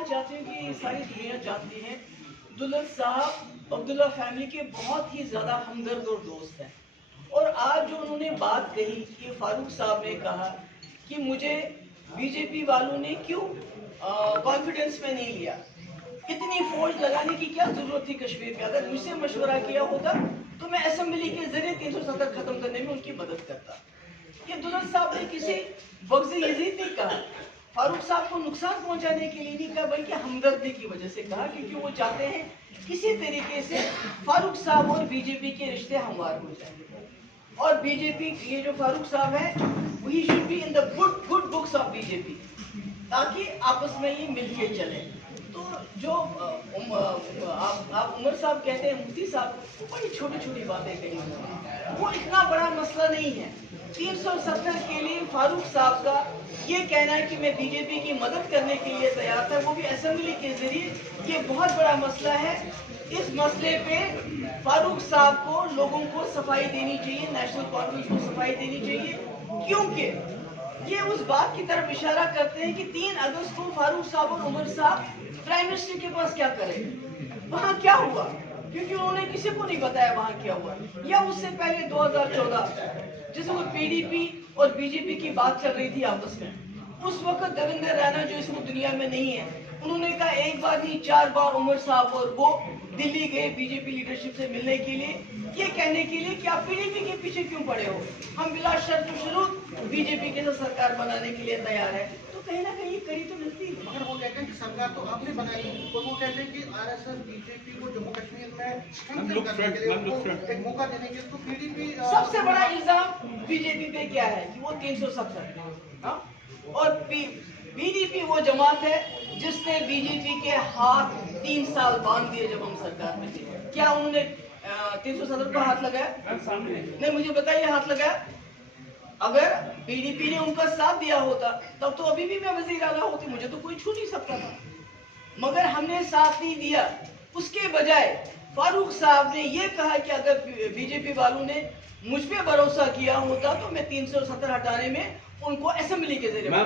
بتانا چاہتی ہوں کہ ساری دنیا جانتی ہے دولت صاحب عبداللہ فیملی کے بہت ہی زیادہ ہمدرد اور دوست ہیں، اور آج جو انہوں نے بات کہی کہ فاروق صاحب نے کہا کہ مجھے بی جے پی والوں نے کیوں کانفیڈنس میں نہیں لیا، اتنی فوج لگانے کی کیا ضرورت تھی کشمیر میں، اگر مجھ سے مشورہ کیا ہوتا تو میں اسمبلی کے ذریعے 370 ختم کرنے میں ان کی مدد کرتا۔ یہ دولت صاحب نے کسی بغض یزید نہیں کہا، فاروق صاحب کو نقصان پہنچانے کے لیے نہیں کہا، بلکہ ہمدردی کی وجہ سے کہا، کیونکہ وہ چاہتے ہیں کسی طریقے سے فاروق صاحب اور بی جے پی کے رشتے ہموار ہو جائیں، اور بی جے پی یہ جو فاروق صاحب ہے he should be in the good books of B J P, تاکہ آپس میں یہ مل کے چلے۔ تو جو آپ عمر صاحب کہتے ہیں مفتی صاحب، وہ بڑی چھوٹی چھوٹی باتیں کہی ہیں، وہ اتنا بڑا مسئلہ نہیں ہے۔ 370 کے لیے فاروق صاحب کا یہ کہنا ہے کہ میں بی جے پی کی مدد کرنے کے لیے تیار تھا، وہ بھی اسمبلی کے ذریعے، یہ بہت بڑا مسئلہ ہے۔ اس مسئلے پہ فاروق صاحب کو لوگوں کو صفائی دینی چاہیے، نیشنل کانفرنس کو صفائی دینی چاہیے، کیونکہ یہ اس بات کی طرف اشارہ کرتے ہیں کہ 3 اگست کو فاروق صاحب اور عمر صاحب پرائم منسٹر کے پاس کیا کرے، وہاں کیا ہوا، کیونکہ انہوں نے کسی کو نہیں بتایا وہاں کیا ہوا، یا اس سے پہلے 2014 جس وقت پی ڈی پی اور بی جے پی کی بات چل رہی تھی آپس میں، اس وقت دیویندر رینا جو اس وقت دنیا میں نہیں ہے، انہوں نے کہا ایک بار نہیں 4 بار عمر صاحب اور وہ دلی گئے بی جے پی لیڈرشپ سے ملنے کے لیے، یہ کہنے کے لیے کہ آپ پی ڈی پی کے پیچھے کیوں پڑے ہو، ہم بلا شرط و شروط بی جے پی کے ساتھ سرکار بنانے کے لیے تیار ہے۔ تو کہیں نہ کہیں کڑی تو ملتی ہے، مگر وہ کہتے ہیں کہ سرکار تو آپ نے بنائی، اور وہ کہتے ہیں کہ R S S B J P کو جموں کشمیر میں کرنے کے لیے ایک موقع دینے کے لیے، تو پی ڈی پی سب سے بڑا الزام بی جے پی پہ کیا ہے کہ وہ 370، اور بی ڈی پی وہ جماعت ہے جس نے بی جے پی کے ہاتھ 3 سال باندھ دیے جب ہم سرکار میں تھے۔ کیا انہوں نے 370 پر ہاتھ لگایا؟ نہیں، مجھے بتائیے ہاتھ لگایا؟ اگر پی ڈی پی نے ان کا ساتھ دیا ہوتا تب تو ابھی بھی میں وزیر اعلیٰ ہوتی، مجھے تو کوئی چھو نہیں سکتا تھا، مگر ہم نے ساتھ نہیں دیا۔ اس کے بجائے فاروق صاحب نے یہ کہا کہ اگر بی جے پی والوں نے مجھ پہ بھروسہ کیا ہوتا تو میں 370 ہٹانے میں ان کو اسمبلی کے ذریعے